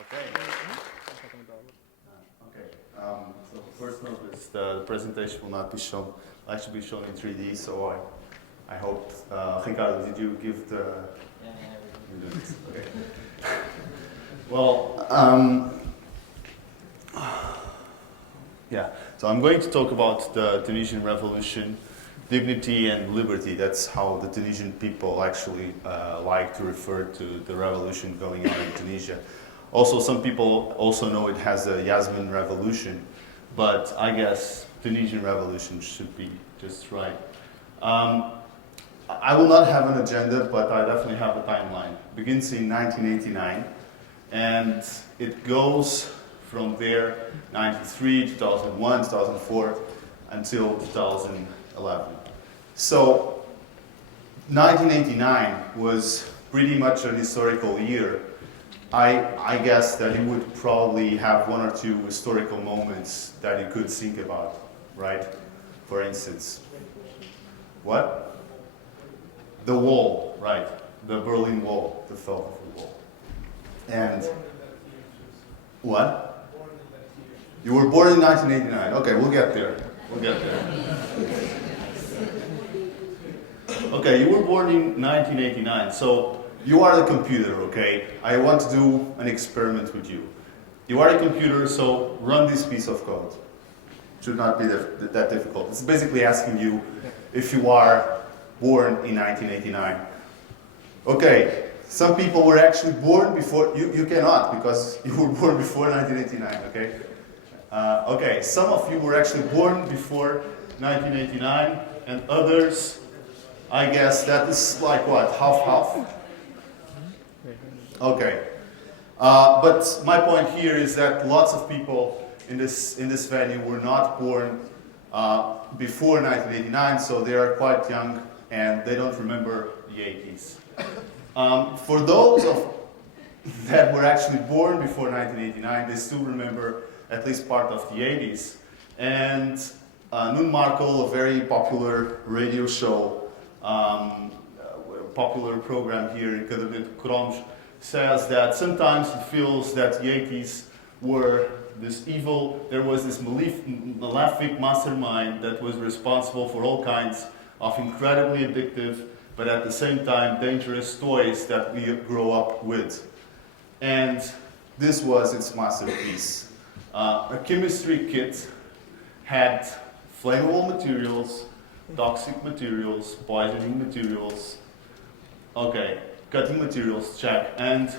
Okay. So first notice, the presentation will not be shown, actually be shown in 3D, so I hope, Ricardo, did you give the... Yeah. Okay. Well, yeah, so I'm going to talk about the Tunisian Revolution, dignity and liberty. That's how the Tunisian people actually like to refer to the revolution going on in Tunisia. Also, some people also know it as the Jasmine Revolution, but I guess Tunisian Revolution should be just right. I will not have an agenda, but I definitely have a timeline. It begins in 1989, and it goes from there, 93, 2001, 2004, until 2011. So, 1989 was pretty much an historical year. I guess that you would probably have one or two historical moments that you could think about, right? For instance, what? The wall, right? The Berlin Wall, the fall of the wall. And what? You were born in 1989. Okay, we'll get there. We'll get there. Okay, you were born in 1989, so you are the computer, okay? I want to do an experiment with you. You are the computer, so run this piece of code. Should not be that difficult. It's basically asking you if you are born in 1989. Okay, some people were actually born before, you cannot, because you were born before 1989, okay? Okay, some of you were actually born before 1989, and others, I guess that is like what, half-half? Okay, but my point here is that lots of people in this venue were not born before 1989, so they are quite young and they don't remember the 80s. For those that were actually born before 1989, they still remember at least part of the 80s. And Nuno Marco, a very popular radio show, popular program here in Caderneta de Cromos, says that sometimes it feels that the 80s were this evil, there was this malefic mastermind that was responsible for all kinds of incredibly addictive, but at the same time dangerous toys that we grow up with. And this was its masterpiece. A chemistry kit had flammable materials, toxic materials, poisoning materials, okay, cutting materials, check, and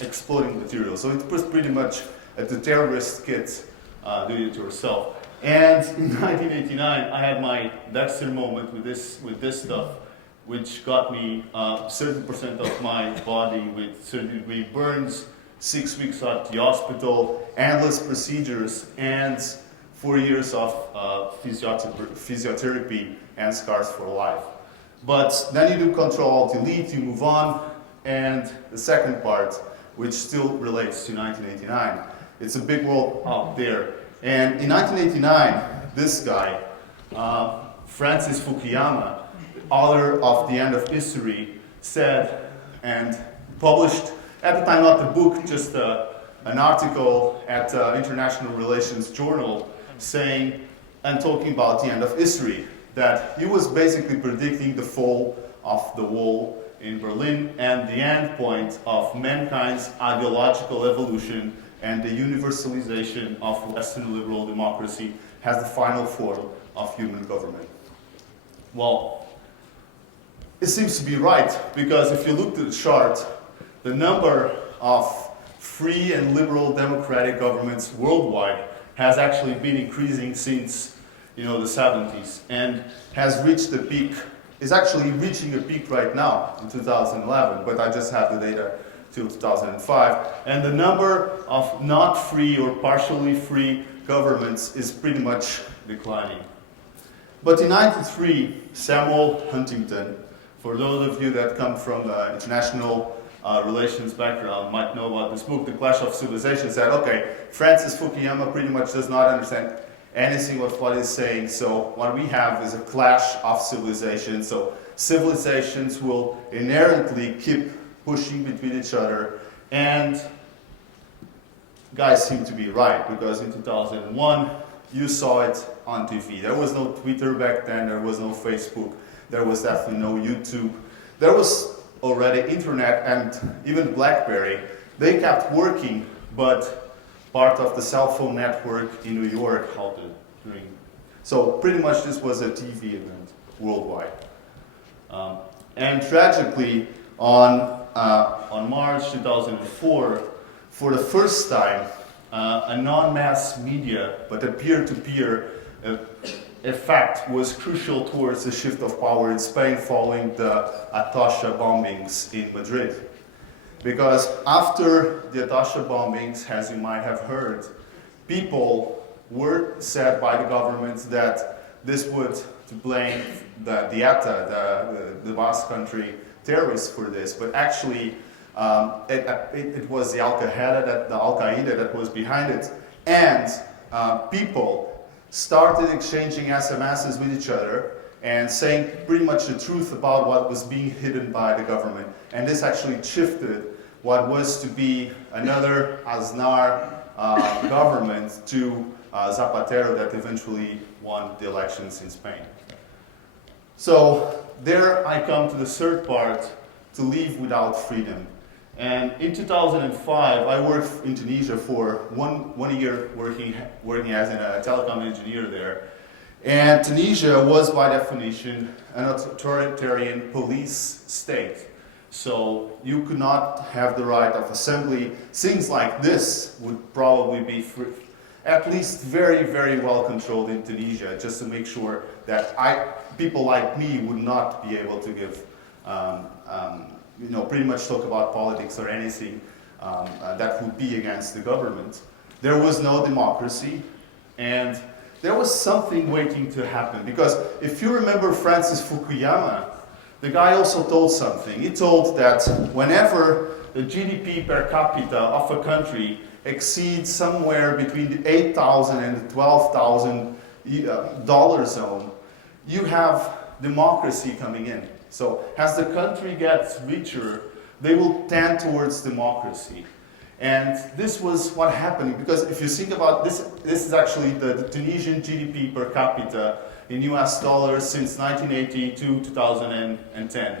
exploding materials. So it was pretty much a terrorist kit, do it yourself. And in 1989, I had my Dexter moment with this stuff, which got me 30% of my body with third-degree burns, 6 weeks at the hospital, endless procedures, and 4 years of physiotherapy and scars for life. But then you do Control-Alt-Delete, you move on, and the second part, which still relates to 1989. It's a big world out there. And in 1989, this guy, Francis Fukuyama, author of The End of History, said and published, at the time not the book, just an article at International Relations Journal saying and talking about the end of history, that he was basically predicting the fall of the wall in Berlin and the end point of mankind's ideological evolution and the universalization of Western liberal democracy as the final form of human government. Well, it seems to be right, because if you look at the chart, the number of free and liberal democratic governments worldwide has actually been increasing since the 70s and has reached the peak, is actually reaching a peak right now in 2011, but I just have the data till 2005. And the number of not free or partially free governments is pretty much declining. But in 93, Samuel Huntington, for those of you that come from the international relations background might know about this book, The Clash of Civilizations, said, okay, Francis Fukuyama pretty much does not understand anything of what he's saying, so what we have is a clash of civilizations. So civilizations will inherently keep pushing between each other, and guys seem to be right, because in 2001, you saw it on TV. There was no Twitter back then, there was no Facebook, there was definitely no YouTube. There was already internet and even BlackBerry. They kept working, but part of the cell phone network in New York halted during. So pretty much this was a TV event worldwide. And tragically, on March 2004, for the first time, a non-mass media, but a peer-to-peer effect was crucial towards the shift of power in Spain following the Atocha bombings in Madrid. Because after the Atocha bombings, as you might have heard, people were said by the government that this would to blame the ETA, the Basque country terrorists for this, but actually it was the Al-Qaeda that was behind it, and people started exchanging SMSs with each other and saying pretty much the truth about what was being hidden by the government, and this actually shifted what was to be another Aznar government to Zapatero that eventually won the elections in Spain. So there I come to the third part, to leave without freedom. And in 2005, I worked in Tunisia for one year working as a telecom engineer there. And Tunisia was by definition an authoritarian police state. So you could not have the right of assembly. Things like this would probably be at least very, very well controlled in Tunisia, just to make sure that people like me would not be able to give, pretty much talk about politics or anything that would be against the government. There was no democracy, and there was something waiting to happen. Because if you remember Francis Fukuyama, the guy also told something. He told that whenever the GDP per capita of a country exceeds somewhere between the $8,000 and the $12,000 zone, you have democracy coming in. So as the country gets richer, they will tend towards democracy. And this was what happened, because if you think about this, this is actually the Tunisian GDP per capita in US dollars since 1980 to 2010.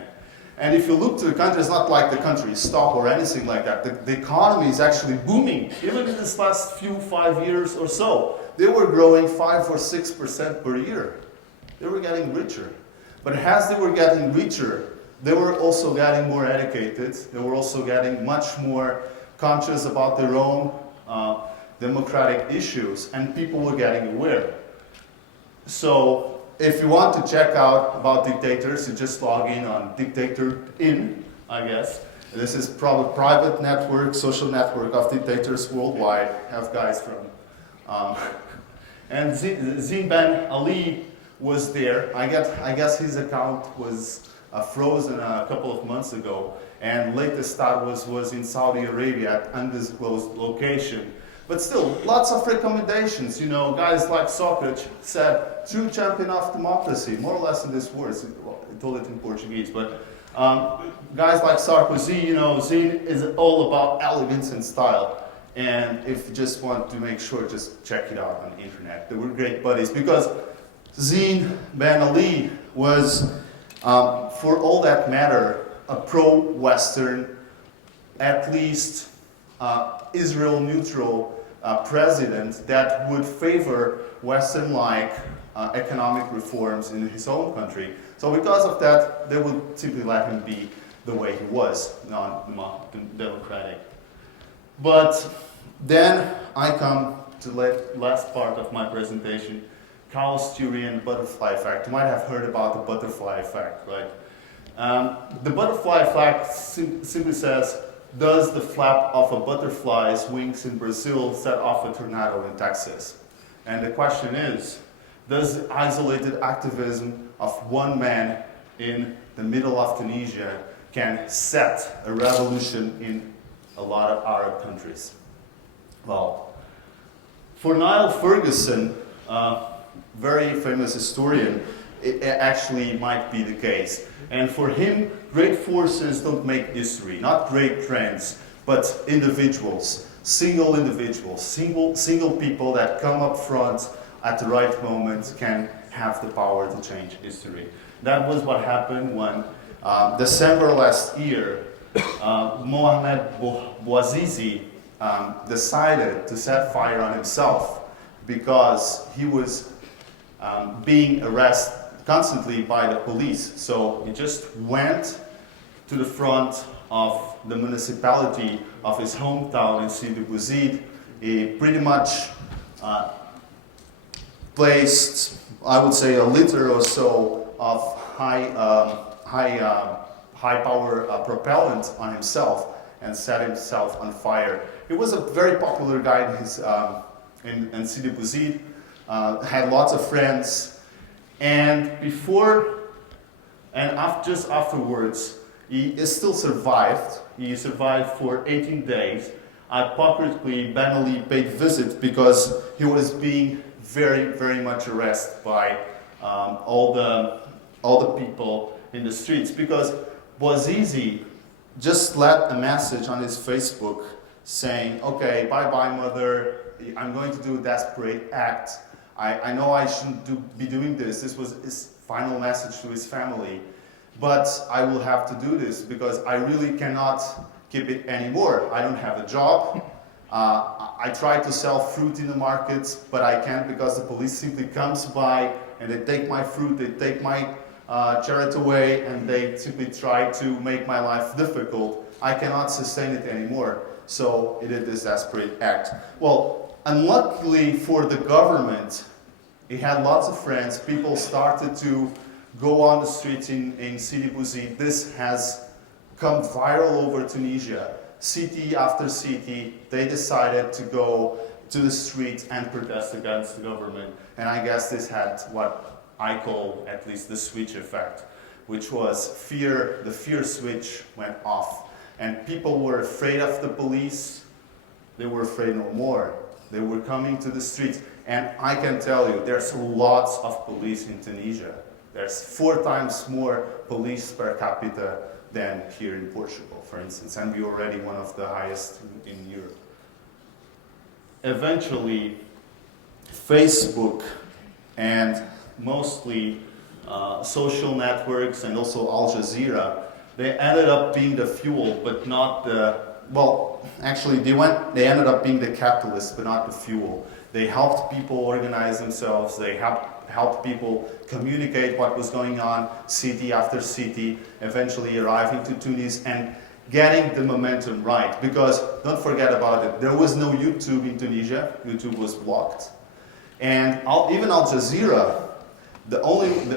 And if you look to the country, it's not like the country is stopped or anything like that. The economy is actually booming, even in this last 5 years or so. They were growing 5 or 6% per year. They were getting richer. But as they were getting richer, they were also getting more educated. They were also getting much more conscious about their own democratic issues, and people were getting aware. So if you want to check out about dictators, you just log in on Dictator.in, I guess. This is probably a private network, social network of dictators worldwide. Have guys from... and Zine Ben Ali was there. I guess his account was frozen a couple of months ago, and latest start was in Saudi Arabia at undisclosed location. But still, lots of recommendations. You know, guys like Socrates said, true champion of democracy, more or less in these words. He told it in Portuguese, but guys like Sarkozy, you know, Zine is all about elegance and style. And if you just want to make sure, just check it out on the internet. They were great buddies, because Zine Ben Ali was, for all that matter, a pro-Western, at least Israel-neutral president that would favor Western-like economic reforms in his own country. So because of that, they would simply let him be the way he was, non-democratic. But then I come to the last part of my presentation, Chaos Theory and Butterfly Effect. You might have heard about the butterfly effect, right? The butterfly effect simply says, does the flap of a butterfly's wings in Brazil set off a tornado in Texas? And the question is, does the isolated activism of one man in the middle of Tunisia can set a revolution in a lot of Arab countries? Well, for Niall Ferguson, very famous historian, it actually might be the case. And for him, great forces don't make history, not great trends. but individuals, single individuals, single people that come up front at the right moment can have the power to change history. That was what happened when December last year, Mohamed Bouazizi decided to set fire on himself because he was being arrested constantly by the police. So he just went to the front of the municipality of his hometown in Sidi Bouzid. He pretty much placed, I would say, a liter or so of high power propellant on himself and set himself on fire. He was a very popular guy in Sidi Bouzid, had lots of friends, and just afterwards, he still survived. He survived for 18 days. Hypocritically, banally paid visit because he was being very, very much arrested by all the people in the streets. Because Bouazizi just left a message on his Facebook saying, "Okay, bye-bye, mother. I'm going to do a desperate act. I know I shouldn't be doing this." This was his final message to his family. "But I will have to do this because I really cannot keep it anymore. I don't have a job. I try to sell fruit in the markets, but I can't because the police simply comes by and they take my fruit, they take my carrot away, and they simply try to make my life difficult. I cannot sustain it anymore." So he did this desperate act. Well, unluckily for the government, he had lots of friends. People started to go on the streets in Sidi Bouzid. This has come viral over Tunisia. City after city, they decided to go to the streets and protest against the government. And I guess this had what I call at least the switch effect, which was fear. The fear switch went off. And people were afraid of the police. They were afraid no more. They were coming to the streets. And I can tell you, there's lots of police in Tunisia. There's 4 times more police per capita than here in Portugal, for instance. And we're already one of the highest in Europe. Eventually, Facebook and mostly social networks and also Al Jazeera, they ended up being the fuel, but not the, well, actually they ended up being the catalyst, but not the fuel. They helped people organize themselves, they helped people communicate what was going on, city after city, eventually arriving to Tunis and getting the momentum right. Because, don't forget about it, there was no YouTube in Tunisia, YouTube was blocked. And even Al Jazeera, the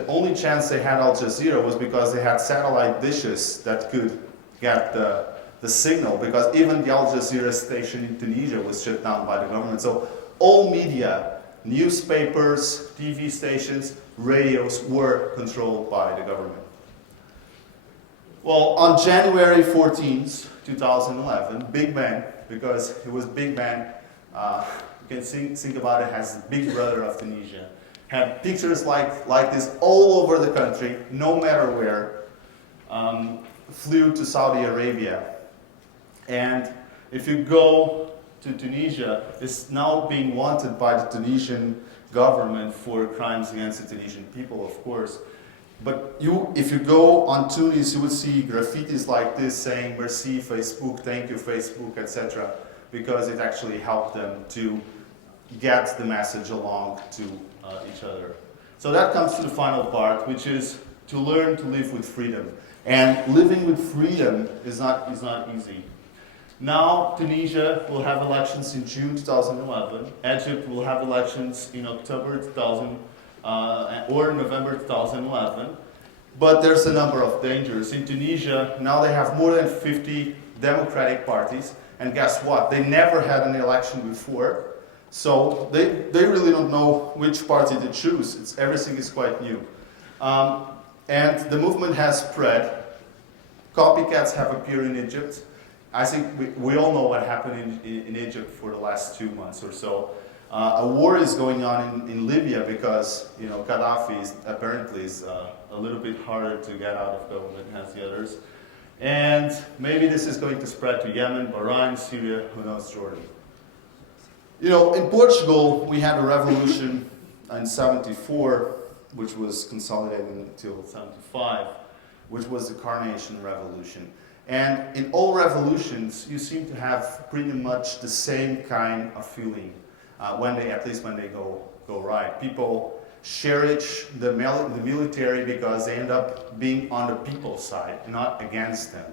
only chance they had Al Jazeera was because they had satellite dishes that could get the signal, because even the Al Jazeera station in Tunisia was shut down by the government. So all media, newspapers, TV stations, radios were controlled by the government. Well, on January 14th, 2011, Big Bang, because it was Big Bang, you can think about it as the big brother of Tunisia, had pictures like this all over the country, no matter where, flew to Saudi Arabia. And if you go to Tunisia, it's now being wanted by the Tunisian government for crimes against the Tunisian people, of course. But if you go on Tunis, you would see graffitis like this saying, "Merci Facebook, thank you Facebook," etc., because it actually helped them to get the message along to each other. So that comes to the final part, which is to learn to live with freedom. And living with freedom is not easy. Now, Tunisia will have elections in June 2011. Egypt will have elections in October 2000 or November 2011. But there's a number of dangers. In Tunisia, now they have more than 50 democratic parties. And guess what? They never had an election before. So they really don't know which party to choose. Everything is quite new. And the movement has spread. Copycats have appeared in Egypt. I think we all know what happened in Egypt for the last 2 months or so. A war is going on in Libya because Gaddafi apparently is a little bit harder to get out of government as the others. And maybe this is going to spread to Yemen, Bahrain, Syria, who knows, Jordan. You know, in Portugal, we had a revolution in 74, which was consolidated until 75, which was the Carnation Revolution. And in all revolutions, you seem to have pretty much the same kind of feeling at least when they go right. People cherish the military because they end up being on the people's side, not against them.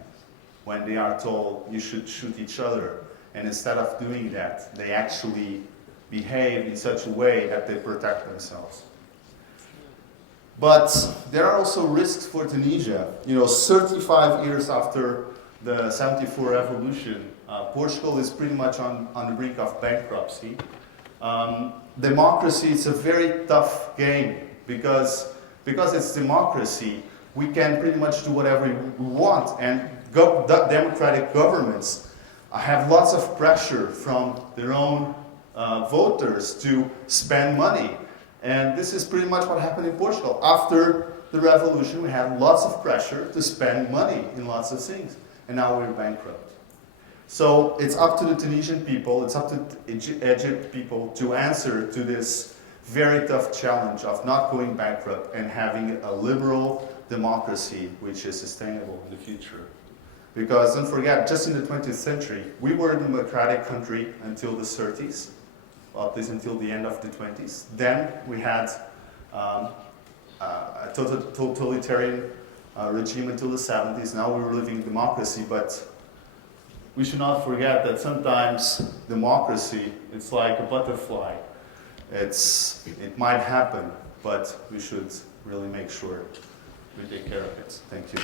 When they are told you should shoot each other, and instead of doing that, they actually behave in such a way that they protect themselves. But there are also risks for Tunisia. You know, 35 years after the 74 revolution, Portugal is pretty much on the brink of bankruptcy. Democracy is a very tough game because it's democracy, we can pretty much do whatever we want, and democratic governments have lots of pressure from their own voters to spend money. And this is pretty much what happened in Portugal. After the revolution, we had lots of pressure to spend money in lots of things. And now we're bankrupt. So it's up to the Tunisian people, it's up to Egypt people to answer to this very tough challenge of not going bankrupt and having a liberal democracy which is sustainable in the future. Because don't forget, just in the 20th century, we were a democratic country until the 30s. Well, at least until the end of the 20s. Then we had a totalitarian regime until the 70s. Now we're living in democracy, but we should not forget that sometimes democracy, it's like a butterfly. It might happen, but we should really make sure we take care of it. Thank you.